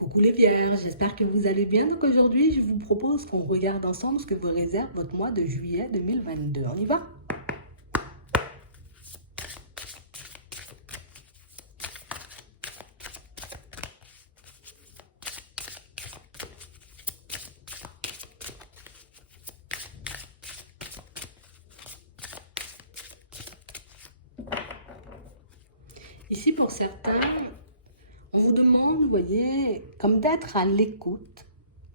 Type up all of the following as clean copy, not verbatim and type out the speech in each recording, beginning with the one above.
Coucou les vierges, j'espère que vous allez bien. Donc aujourd'hui, je vous propose qu'on regarde ensemble ce que vous réserve votre mois de juillet 2022. On y va? Ici, pour certains, on vous demande, vous voyez, comme d'être à l'écoute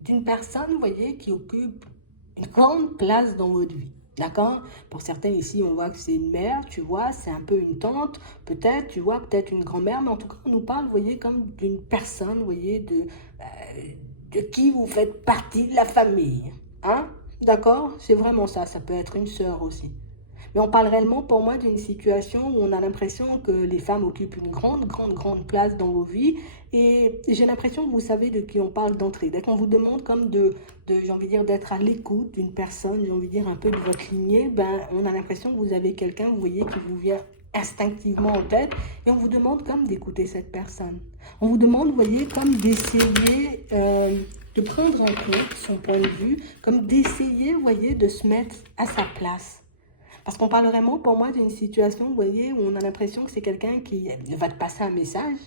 d'une personne, vous voyez, qui occupe une grande place dans votre vie. D'accord? Pour certains ici, on voit que c'est une mère, tu vois, c'est un peu une tante, peut-être, tu vois, peut-être une grand-mère, mais en tout cas, on nous parle, vous voyez, comme d'une personne, vous voyez, de qui vous faites partie de la famille. Hein? D'accord? C'est vraiment ça, ça peut être une sœur aussi. Mais on parle réellement pour moi d'une situation où on a l'impression que les femmes occupent une grande place dans vos vies. Et j'ai l'impression que vous savez de qui on parle d'entrée. Dès qu'on vous demande comme j'ai envie de dire, d'être à l'écoute d'une personne, j'ai envie de dire un peu de votre lignée, ben, on a l'impression que vous avez quelqu'un, vous voyez, qui vous vient instinctivement en tête. Et on vous demande comme d'écouter cette personne. On vous demande, vous voyez, comme d'essayer de prendre en compte son point de vue, comme d'essayer, vous voyez, de se mettre à sa place. Parce qu'on parle vraiment pour moi d'une situation, vous voyez, où on a l'impression que c'est quelqu'un qui va te passer un message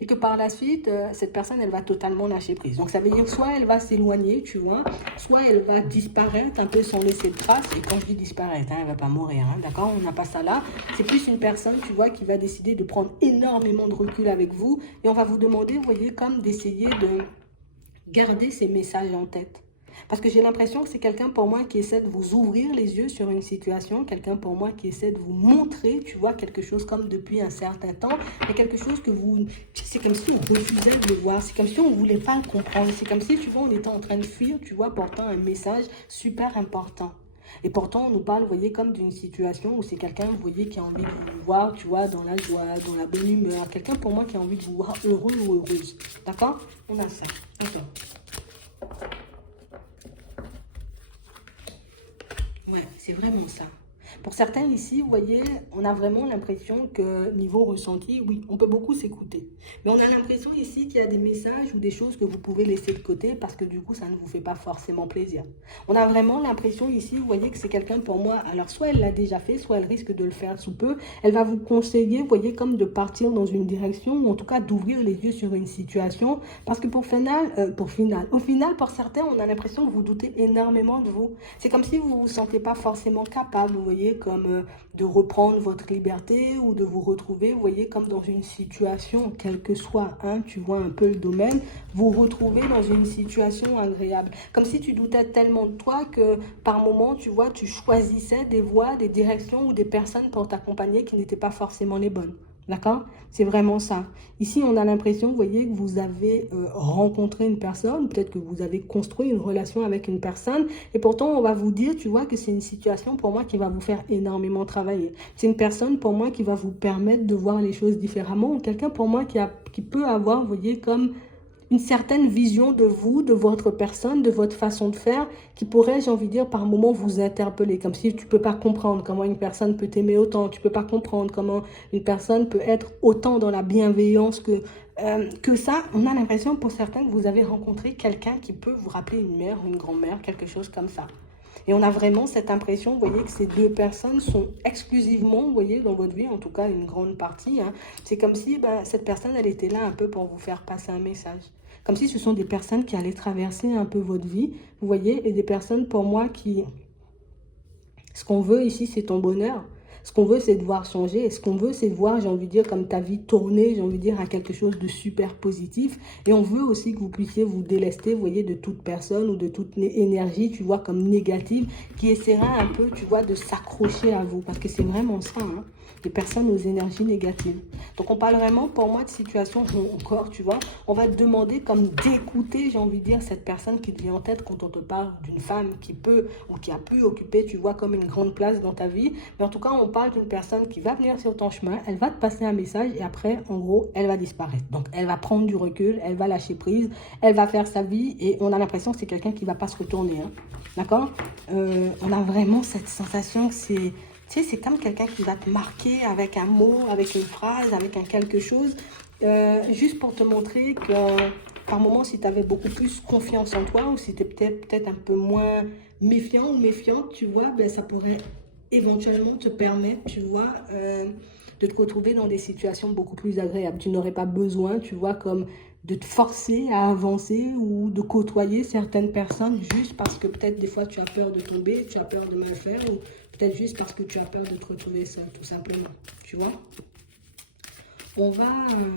et que par la suite, cette personne, elle va totalement lâcher prise. Donc ça veut dire soit elle va s'éloigner, tu vois, soit elle va disparaître un peu sans laisser de traces. Et quand je dis disparaître, hein, elle ne va pas mourir, hein, d'accord? On n'a pas ça là. C'est plus une personne, tu vois, qui va décider de prendre énormément de recul avec vous et on va vous demander, vous voyez, comme d'essayer de garder ces messages en tête. Parce que j'ai l'impression que c'est quelqu'un pour moi qui essaie de vous ouvrir les yeux sur une situation, quelqu'un pour moi qui essaie de vous montrer, tu vois, quelque chose comme depuis un certain temps, mais quelque chose que vous, c'est comme si on refusait de le voir, c'est comme si on ne voulait pas le comprendre, c'est comme si, tu vois, on était en train de fuir, tu vois, portant un message super important. Et pourtant, on nous parle, vous voyez, comme d'une situation où c'est quelqu'un, vous voyez, qui a envie de vous voir, tu vois, dans la joie, dans la bonne humeur. Quelqu'un, pour moi, qui a envie de vous voir heureux ou heureuse. D'accord? On a ça. Attends. Ouais, c'est vraiment ça. Pour certains ici, vous voyez, on a vraiment l'impression que niveau ressenti, oui, on peut beaucoup s'écouter. Mais on a l'impression ici qu'il y a des messages ou des choses que vous pouvez laisser de côté parce que du coup, ça ne vous fait pas forcément plaisir. On a vraiment l'impression ici, vous voyez, que c'est quelqu'un pour moi, alors soit elle l'a déjà fait, soit elle risque de le faire sous peu. Elle va vous conseiller, vous voyez, comme de partir dans une direction ou en tout cas d'ouvrir les yeux sur une situation parce que au final, pour certains, on a l'impression que vous doutez énormément de vous. C'est comme si vous ne vous sentez pas forcément capable, vous voyez, comme de reprendre votre liberté ou de vous retrouver, vous voyez, comme dans une situation, quelle que soit, hein, tu vois un peu le domaine, vous retrouvez dans une situation agréable. Comme si tu doutais tellement de toi que par moment, tu vois, tu choisissais des voies, des directions ou des personnes pour t'accompagner qui n'étaient pas forcément les bonnes. D'accord? C'est vraiment ça. Ici, on a l'impression, vous voyez, que vous avez rencontré une personne, peut-être que vous avez construit une relation avec une personne, et pourtant, on va vous dire, tu vois, que c'est une situation pour moi qui va vous faire énormément travailler. C'est une personne pour moi qui va vous permettre de voir les choses différemment, quelqu'un pour moi qui peut avoir, vous voyez, comme une certaine vision de vous, de votre personne, de votre façon de faire, qui pourrait, j'ai envie de dire, par moments vous interpeller, comme si tu ne peux pas comprendre comment une personne peut t'aimer autant, tu ne peux pas comprendre comment une personne peut être autant dans la bienveillance que ça. On a l'impression pour certains que vous avez rencontré quelqu'un qui peut vous rappeler une mère, une grand-mère, quelque chose comme ça. Et on a vraiment cette impression, vous voyez, que ces deux personnes sont exclusivement, vous voyez, dans votre vie, en tout cas une grande partie. Hein. C'est comme si ben, cette personne, elle était là un peu pour vous faire passer un message. Comme si ce sont des personnes qui allaient traverser un peu votre vie, vous voyez, et des personnes pour moi qui, ce qu'on veut ici, c'est ton bonheur. Ce qu'on veut, c'est de voir changer. Et ce qu'on veut, c'est de voir, j'ai envie de dire, comme ta vie tourner, j'ai envie de dire, à quelque chose de super positif. Et on veut aussi que vous puissiez vous délester, vous voyez, de toute personne ou de toute énergie, tu vois, comme négative, qui essaiera un peu, tu vois, de s'accrocher à vous. Parce que c'est vraiment ça, hein, des personnes aux énergies négatives. Donc, on parle vraiment, pour moi, de situation où encore, tu vois, on va te demander comme d'écouter, j'ai envie de dire, cette personne qui te vient en tête quand on te parle d'une femme qui peut ou qui a pu occuper, tu vois, comme une grande place dans ta vie. Mais en tout cas, on parle d'une personne qui va venir sur ton chemin, elle va te passer un message et après, en gros, elle va disparaître. Donc, elle va prendre du recul, elle va lâcher prise, elle va faire sa vie et on a l'impression que c'est quelqu'un qui ne va pas se retourner. Hein. D'accord? On a vraiment cette sensation que c'est... Tu sais, c'est comme quelqu'un qui va te marquer avec un mot, avec une phrase, avec un quelque chose, juste pour te montrer que par moments, si tu avais beaucoup plus confiance en toi ou si tu es peut-être un peu moins méfiant ou méfiante, tu vois, ben, ça pourrait éventuellement te permettre, tu vois, de te retrouver dans des situations beaucoup plus agréables. Tu n'aurais pas besoin, tu vois, comme de te forcer à avancer ou de côtoyer certaines personnes juste parce que peut-être des fois tu as peur de tomber, tu as peur de mal faire ou peut-être juste parce que tu as peur de te retrouver seul, tout simplement. Tu vois? On va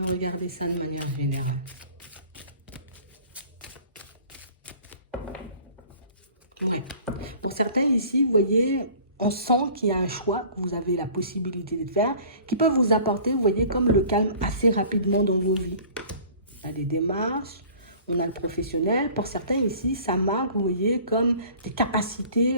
regarder ça de manière générale. Oui. Pour certains ici, vous voyez, on sent qu'il y a un choix que vous avez la possibilité de faire qui peut vous apporter, vous voyez, comme le calme assez rapidement dans vos vies. On a des démarches, on a le professionnel. Pour certains ici, ça marque, vous voyez, comme des capacités,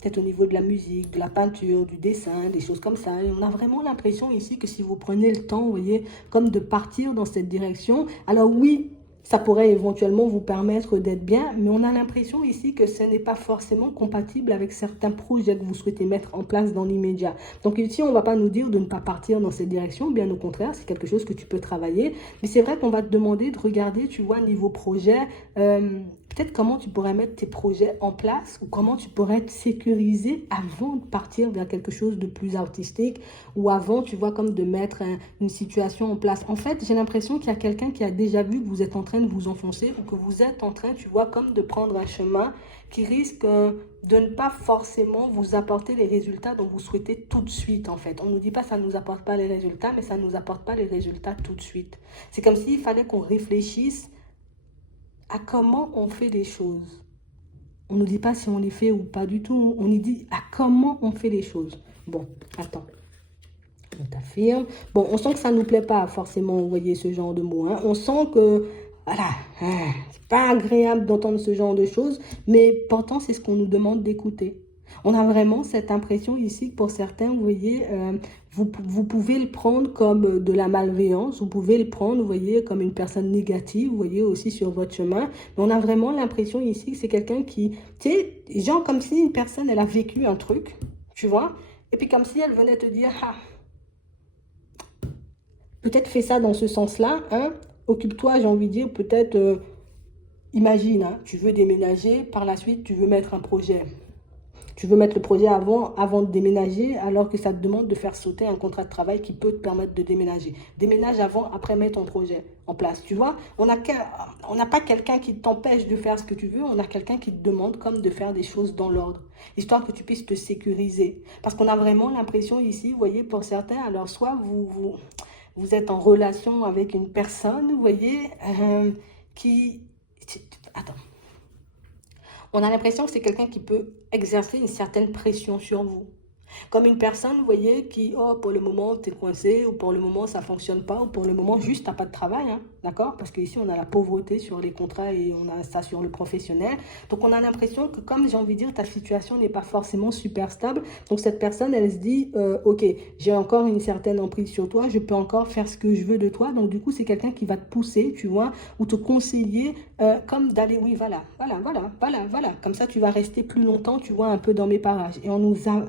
peut-être au niveau de la musique, de la peinture, du dessin, des choses comme ça. Et on a vraiment l'impression ici que si vous prenez le temps, vous voyez, comme de partir dans cette direction, alors oui, ça pourrait éventuellement vous permettre d'être bien, mais on a l'impression ici que ce n'est pas forcément compatible avec certains projets que vous souhaitez mettre en place dans l'immédiat. Donc ici, on ne va pas nous dire de ne pas partir dans cette direction, bien au contraire, c'est quelque chose que tu peux travailler. Mais c'est vrai qu'on va te demander de regarder, tu vois, niveau projet, peut-être comment tu pourrais mettre tes projets en place ou comment tu pourrais te sécuriser avant de partir vers quelque chose de plus artistique ou avant, tu vois, comme de mettre une situation en place. En fait, j'ai l'impression qu'il y a quelqu'un qui a déjà vu que vous êtes en train de vous enfoncer ou que vous êtes en train, tu vois, comme de prendre un chemin qui risque de ne pas forcément vous apporter les résultats dont vous souhaitez tout de suite, en fait. On ne nous dit pas que ça ne nous apporte pas les résultats, mais ça ne nous apporte pas les résultats tout de suite. C'est comme s'il fallait qu'on réfléchisse à comment on fait les choses. On ne nous dit pas si on les fait ou pas du tout. On nous dit à comment on fait les choses. Bon, attends. On t'affirme. Bon, on sent que ça ne nous plaît pas forcément, vous voyez, ce genre de mots. Hein. On sent que, voilà, c'est pas agréable d'entendre ce genre de choses, mais pourtant, c'est ce qu'on nous demande d'écouter. On a vraiment cette impression ici que pour certains, vous voyez, vous pouvez le prendre comme de la malveillance, vous pouvez le prendre, vous voyez, comme une personne négative, vous voyez, aussi sur votre chemin. Mais on a vraiment l'impression ici que c'est quelqu'un qui, tu sais, genre comme si une personne, elle a vécu un truc, tu vois, et puis comme si elle venait te dire, ah, peut-être fais ça dans ce sens-là, hein, occupe-toi, j'ai envie de dire, peut-être, imagine, hein, tu veux déménager, par la suite, tu veux mettre un projet. Tu veux mettre le projet avant de déménager, alors que ça te demande de faire sauter un contrat de travail qui peut te permettre de déménager. Déménage avant, après mets ton projet en place. Tu vois, on n'a pas quelqu'un qui t'empêche de faire ce que tu veux, on a quelqu'un qui te demande comme de faire des choses dans l'ordre, histoire que tu puisses te sécuriser. Parce qu'on a vraiment l'impression ici, vous voyez, pour certains, alors soit vous êtes en relation avec une personne, vous voyez, qui... Attends. On a l'impression que c'est quelqu'un qui peut exercer une certaine pression sur vous. Comme une personne, vous voyez, qui, oh, pour le moment, tu es coincé, ou pour le moment, ça ne fonctionne pas, ou pour le moment, juste, tu n'as pas de travail, hein, d'accord? Parce qu'ici, on a la pauvreté sur les contrats et on a ça sur le professionnel. Donc, on a l'impression que, comme j'ai envie de dire, ta situation n'est pas forcément super stable. Donc, cette personne, elle se dit, ok, j'ai encore une certaine emprise sur toi, je peux encore faire ce que je veux de toi. Donc, du coup, c'est quelqu'un qui va te pousser, tu vois, ou te conseiller, comme d'aller, oui, voilà. Comme ça, tu vas rester plus longtemps, tu vois, un peu dans mes parages. Et on nous a...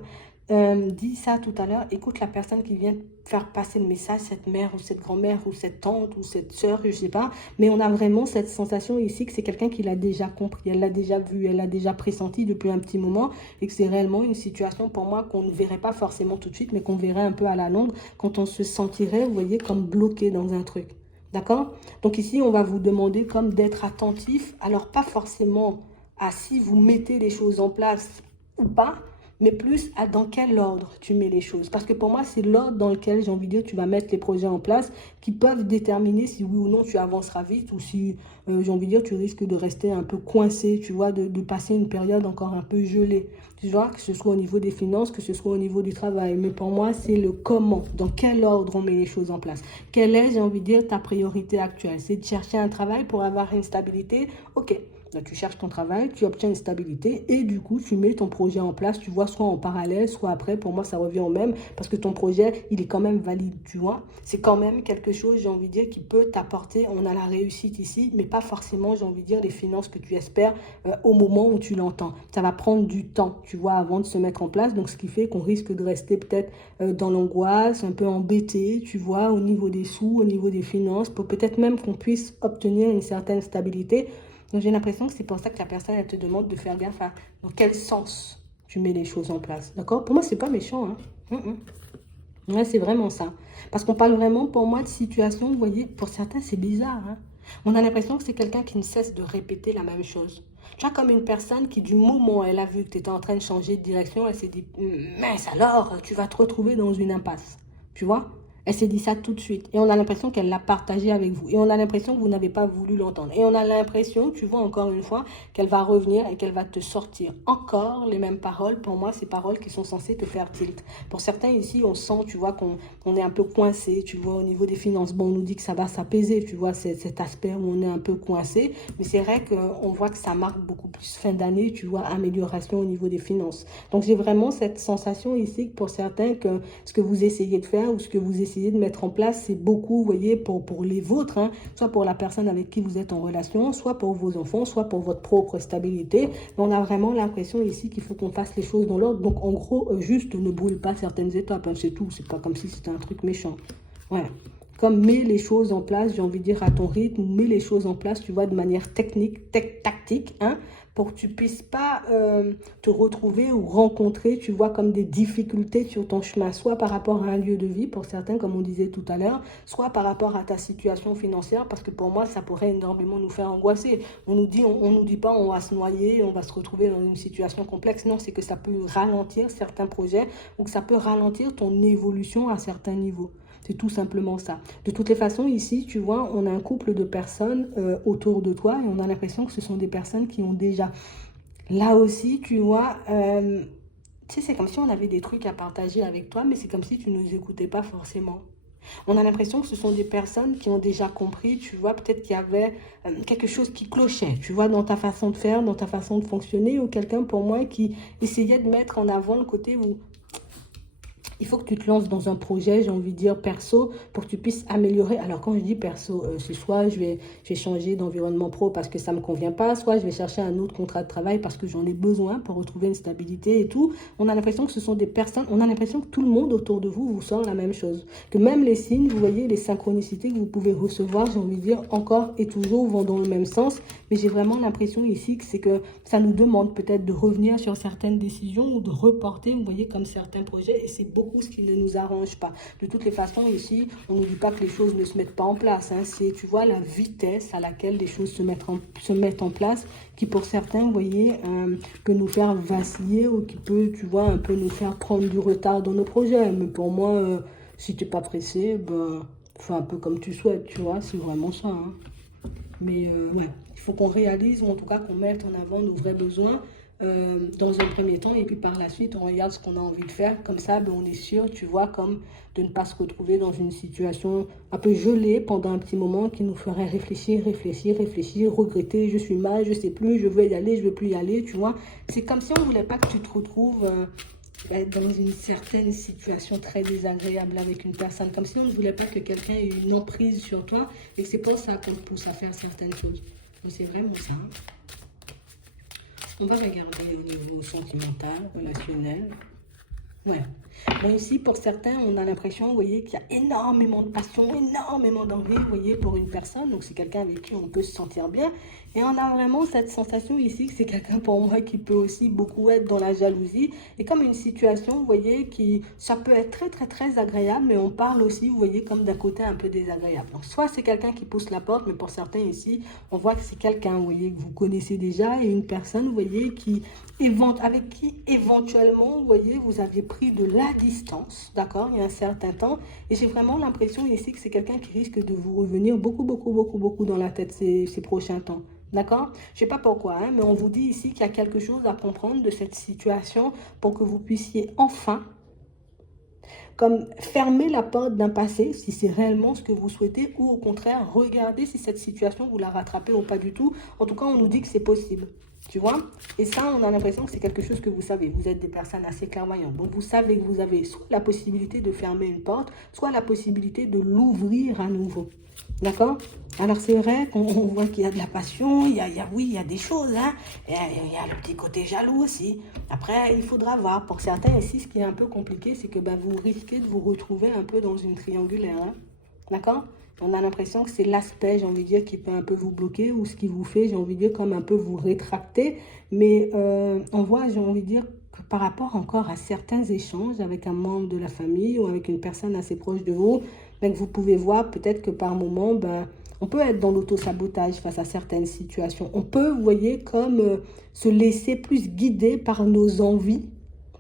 dit ça tout à l'heure, écoute la personne qui vient faire passer le message, cette mère ou cette grand-mère ou cette tante ou cette soeur, je sais pas, mais on a vraiment cette sensation ici que c'est quelqu'un qui l'a déjà compris, elle l'a déjà vu, elle l'a déjà pressenti depuis un petit moment et que c'est réellement une situation pour moi qu'on ne verrait pas forcément tout de suite, mais qu'on verrait un peu à la longue quand on se sentirait, vous voyez, comme bloqué dans un truc. D'accord? Donc ici, on va vous demander comme d'être attentif, alors pas forcément à si vous mettez les choses en place ou pas, mais plus à dans quel ordre tu mets les choses. Parce que pour moi, c'est l'ordre dans lequel, j'ai envie de dire, tu vas mettre les projets en place qui peuvent déterminer si oui ou non tu avanceras vite ou si, j'ai envie de dire, tu risques de rester un peu coincé, tu vois, de passer une période encore un peu gelée. Tu vois, que ce soit au niveau des finances, que ce soit au niveau du travail. Mais pour moi, c'est le comment, dans quel ordre on met les choses en place. Quelle est, j'ai envie de dire, ta priorité actuelle? C'est de chercher un travail pour avoir une stabilité? Ok. Donc, tu cherches ton travail, tu obtiens une stabilité et du coup, tu mets ton projet en place, tu vois, soit en parallèle, soit après. Pour moi, ça revient au même parce que ton projet, il est quand même valide, tu vois. C'est quand même quelque chose, j'ai envie de dire, qui peut t'apporter, on a la réussite ici, mais pas forcément, j'ai envie de dire, les finances que tu espères au moment où tu l'entends. Ça va prendre du temps, tu vois, avant de se mettre en place. Donc, ce qui fait qu'on risque de rester peut-être dans l'angoisse, un peu embêté, tu vois, au niveau des sous, au niveau des finances, pour peut-être même qu'on puisse obtenir une certaine stabilité. Donc, j'ai l'impression que c'est pour ça que la personne, elle te demande de faire gaffe à dans quel sens tu mets les choses en place. D'accord? Pour moi, c'est pas méchant, hein. Ouais, c'est vraiment ça. Parce qu'on parle vraiment, pour moi, de situation, vous voyez, pour certains, c'est bizarre, hein. On a l'impression que c'est quelqu'un qui ne cesse de répéter la même chose. Tu vois, comme une personne qui, du moment où elle a vu que tu étais en train de changer de direction, elle s'est dit, mince alors, tu vas te retrouver dans une impasse. Tu vois? Elle s'est dit ça tout de suite. Et on a l'impression qu'elle l'a partagé avec vous. Et on a l'impression que vous n'avez pas voulu l'entendre. Et on a l'impression, tu vois, encore une fois, qu'elle va revenir et qu'elle va te sortir encore les mêmes paroles. Pour moi, ces paroles qui sont censées te faire tilt. Pour certains ici, on sent, tu vois, qu'on est un peu coincé, tu vois, au niveau des finances. Bon, on nous dit que ça va s'apaiser, tu vois, cet aspect où on est un peu coincé. Mais c'est vrai qu'on voit que ça marque beaucoup plus fin d'année, tu vois, amélioration au niveau des finances. Donc, j'ai vraiment cette sensation ici que pour certains, que ce que vous essayez de faire ou ce que vous essayez de mettre en place, c'est beaucoup, vous voyez, pour les vôtres, hein, soit pour la personne avec qui vous êtes en relation, soit pour vos enfants, soit pour votre propre stabilité. Mais on a vraiment l'impression ici qu'il faut qu'on fasse les choses dans l'ordre. Donc, en gros, juste ne brûle pas certaines étapes, hein, c'est tout. C'est pas comme si c'était un truc méchant. Ouais. Comme mets les choses en place, j'ai envie de dire à ton rythme, mets les choses en place, tu vois, de manière technique, tactique, hein, pour que tu puisses pas te retrouver ou rencontrer, tu vois, comme des difficultés sur ton chemin, soit par rapport à un lieu de vie, pour certains, comme on disait tout à l'heure, soit par rapport à ta situation financière, parce que pour moi, ça pourrait énormément nous faire angoisser. On nous dit pas on va se noyer, on va se retrouver dans une situation complexe. Non, c'est que ça peut ralentir certains projets ou que ça peut ralentir ton évolution à certains niveaux. C'est tout simplement ça. De toutes les façons, ici, tu vois, on a un couple de personnes autour de toi et on a l'impression que ce sont des personnes qui ont déjà... Là aussi, tu vois, tu sais, c'est comme si on avait des trucs à partager avec toi, mais c'est comme si tu ne nous écoutais pas forcément. On a l'impression que ce sont des personnes qui ont déjà compris, tu vois, peut-être qu'il y avait quelque chose qui clochait, tu vois, dans ta façon de faire, dans ta façon de fonctionner, ou quelqu'un pour moi qui essayait de mettre en avant le côté où il faut que tu te lances dans un projet, j'ai envie de dire perso, pour que tu puisses améliorer. Alors quand je dis perso, c'est soit je vais changer d'environnement pro parce que ça ne me convient pas, soit je vais chercher un autre contrat de travail parce que j'en ai besoin pour retrouver une stabilité et tout. On a l'impression que ce sont des personnes, on a l'impression que tout le monde autour de vous vous sort la même chose. Que même les signes, vous voyez, les synchronicités que vous pouvez recevoir, j'ai envie de dire, encore et toujours vont dans le même sens. Mais j'ai vraiment l'impression ici que c'est que ça nous demande peut-être de revenir sur certaines décisions ou de reporter, vous voyez, comme certains projets. Et c'est beaucoup ce qui ne nous arrange pas. De toutes les façons, ici, on ne dit pas que les choses ne se mettent pas en place. Hein. C'est, tu vois, la vitesse à laquelle les choses se mettent en place qui, pour certains, vous voyez, peut nous faire vaciller ou qui peut, tu vois, un peu nous faire prendre du retard dans nos projets. Mais pour moi, si tu n'es pas pressé, ben, fais un peu comme tu souhaites, tu vois, c'est vraiment ça. Hein. Mais ouais, il faut qu'on réalise, ou en tout cas qu'on mette en avant nos vrais besoins dans un premier temps. Et puis par la suite, on regarde ce qu'on a envie de faire. Comme ça, ben, on est sûr, tu vois, comme de ne pas se retrouver dans une situation un peu gelée pendant un petit moment qui nous ferait réfléchir, regretter, je suis mal, je sais plus, je veux y aller, je veux plus y aller, tu vois. C'est comme si on voulait pas que tu te retrouves... dans une certaine situation très désagréable avec une personne, comme si on ne voulait pas que quelqu'un ait une emprise sur toi, et c'est pour ça qu'on te pousse à faire certaines choses. Donc c'est vraiment ça. On va regarder au niveau sentimental, relationnel. Ouais. Bon, ici, pour certains, on a l'impression, vous voyez, qu'il y a énormément de passion, énormément d'envie, vous voyez, pour une personne. Donc, c'est quelqu'un avec qui on peut se sentir bien. Et on a vraiment cette sensation ici que c'est quelqu'un pour moi qui peut aussi beaucoup être dans la jalousie. Et comme une situation, vous voyez, ça peut être très, très, très agréable, mais on parle aussi, vous voyez, comme d'un côté un peu désagréable. Donc, soit c'est quelqu'un qui pousse la porte, mais pour certains ici, on voit que c'est quelqu'un, vous voyez, que vous connaissez déjà, et une personne, vous voyez, avec qui éventuellement, vous voyez, vous aviez pris de la distance, d'accord, il y a un certain temps, et j'ai vraiment l'impression ici que c'est quelqu'un qui risque de vous revenir beaucoup, beaucoup, beaucoup, beaucoup dans la tête ces prochains temps. D'accord? Je ne sais pas pourquoi, hein, mais on vous dit ici qu'il y a quelque chose à comprendre de cette situation pour que vous puissiez enfin comme fermer la porte d'un passé, si c'est réellement ce que vous souhaitez, ou au contraire, regardez si cette situation, vous la rattrapez ou pas du tout. En tout cas, on nous dit que c'est possible. Tu vois? Et ça, on a l'impression que c'est quelque chose que vous savez. Vous êtes des personnes assez clairvoyantes. Donc, vous savez que vous avez soit la possibilité de fermer une porte, soit la possibilité de l'ouvrir à nouveau. D'accord? Alors, c'est vrai qu'on voit qu'il y a de la passion, oui, il y a des choses, hein. Il y a le petit côté jaloux aussi. Après, il faudra voir. Pour certains ici, ce qui est un peu compliqué, c'est que vous risquez de vous retrouver un peu dans une triangulaire. Hein. D'accord? On a l'impression que c'est l'aspect, j'ai envie de dire, qui peut un peu vous bloquer ou ce qui vous fait, j'ai envie de dire, comme un peu vous rétracter. Mais on voit, j'ai envie de dire, que par rapport encore à certains échanges avec un membre de la famille ou avec une personne assez proche de vous, que vous pouvez voir peut-être que par moment, on peut être dans l'auto-sabotage face à certaines situations. On peut, vous voyez, comme se laisser plus guider par nos envies,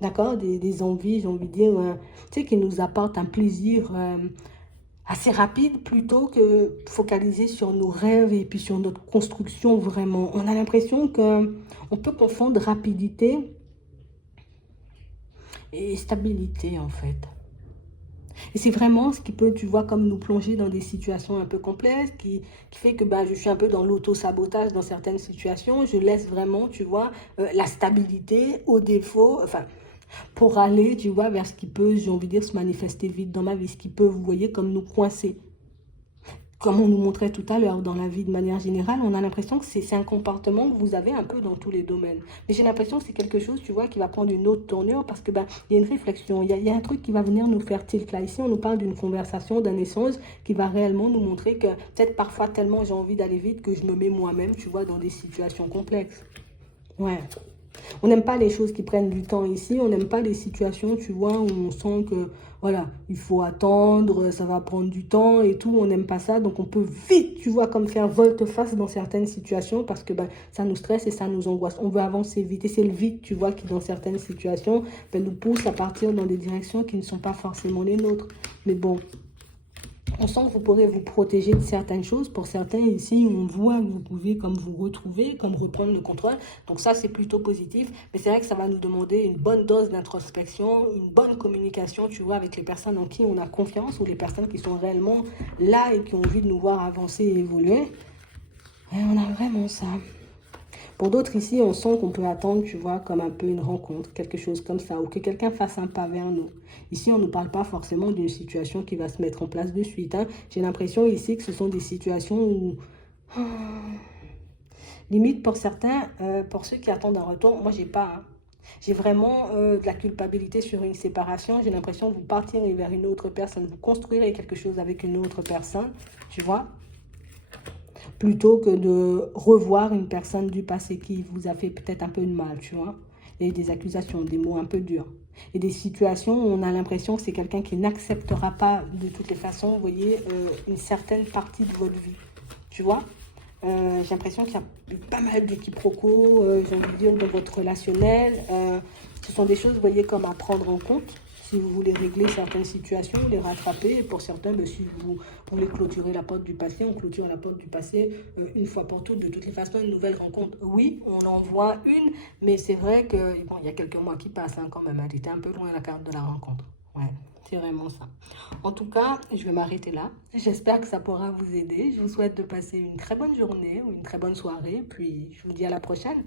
d'accord? Des envies, j'ai envie de dire, tu sais, qui nous apportent un plaisir assez rapide plutôt que focaliser sur nos rêves et puis sur notre construction vraiment. On a l'impression qu'on peut confondre rapidité et stabilité en fait. Et c'est vraiment ce qui peut, tu vois, comme nous plonger dans des situations un peu complexes, qui fait que je suis un peu dans l'auto-sabotage dans certaines situations. Je laisse vraiment, tu vois, la stabilité au défaut, enfin, pour aller, tu vois, vers ce qui peut, j'ai envie de dire, se manifester vite dans ma vie, ce qui peut, vous voyez, comme nous coincer. Comme on nous montrait tout à l'heure dans la vie de manière générale, on a l'impression que c'est un comportement que vous avez un peu dans tous les domaines. Mais j'ai l'impression que c'est quelque chose, tu vois, qui va prendre une autre tournure parce que il y a une réflexion, il y a un truc qui va venir nous faire tilt. Là, ici, on nous parle d'une conversation, d'un échange qui va réellement nous montrer que peut-être parfois tellement j'ai envie d'aller vite que je me mets moi-même, tu vois, dans des situations complexes. Ouais. On n'aime pas les choses qui prennent du temps ici. On n'aime pas les situations, tu vois, où on sent que, voilà, il faut attendre, ça va prendre du temps et tout. On n'aime pas ça. Donc, on peut vite, tu vois, comme faire volte-face dans certaines situations parce que ça nous stresse et ça nous angoisse. On veut avancer vite. Et c'est le vite, tu vois, qui, dans certaines situations, nous pousse à partir dans des directions qui ne sont pas forcément les nôtres. Mais bon, on sent que vous pourrez vous protéger de certaines choses. Pour certains, ici, on voit que vous pouvez comme vous retrouver, comme reprendre le contrôle. Donc ça, c'est plutôt positif. Mais c'est vrai que ça va nous demander une bonne dose d'introspection, une bonne communication, tu vois, avec les personnes en qui on a confiance ou les personnes qui sont réellement là et qui ont envie de nous voir avancer et évoluer. Et on a vraiment ça. Pour d'autres ici, on sent qu'on peut attendre, tu vois, comme un peu une rencontre, quelque chose comme ça, ou que quelqu'un fasse un pas vers nous. Ici, on ne parle pas forcément d'une situation qui va se mettre en place de suite. Hein. J'ai l'impression ici que ce sont des situations où, limite pour certains, pour ceux qui attendent un retour, moi, j'ai pas. Hein. J'ai vraiment de la culpabilité sur une séparation. J'ai l'impression que vous partirez vers une autre personne, vous construirez quelque chose avec une autre personne, tu vois, plutôt que de revoir une personne du passé qui vous a fait peut-être un peu de mal, tu vois. Et des accusations, des mots un peu durs. Et des situations où on a l'impression que c'est quelqu'un qui n'acceptera pas de toutes les façons, vous voyez, une certaine partie de votre vie, tu vois. J'ai l'impression qu'il y a eu pas mal de quiproquos, j'ai envie de dire, dans votre relationnel. Ce sont des choses, vous voyez, comme à prendre en compte. Si vous voulez régler certaines situations, les rattraper. Et pour certains, si vous voulez clôturer la porte du passé, on clôture la porte du passé une fois pour toutes. De toutes les façons, une nouvelle rencontre, oui, on en voit une. Mais c'est vrai que, bon, il y a quelques mois qui passent quand même. Elle était un peu loin la carte de la rencontre. Ouais, c'est vraiment ça. En tout cas, je vais m'arrêter là. J'espère que ça pourra vous aider. Je vous souhaite de passer une très bonne journée ou une très bonne soirée. Puis, je vous dis à la prochaine.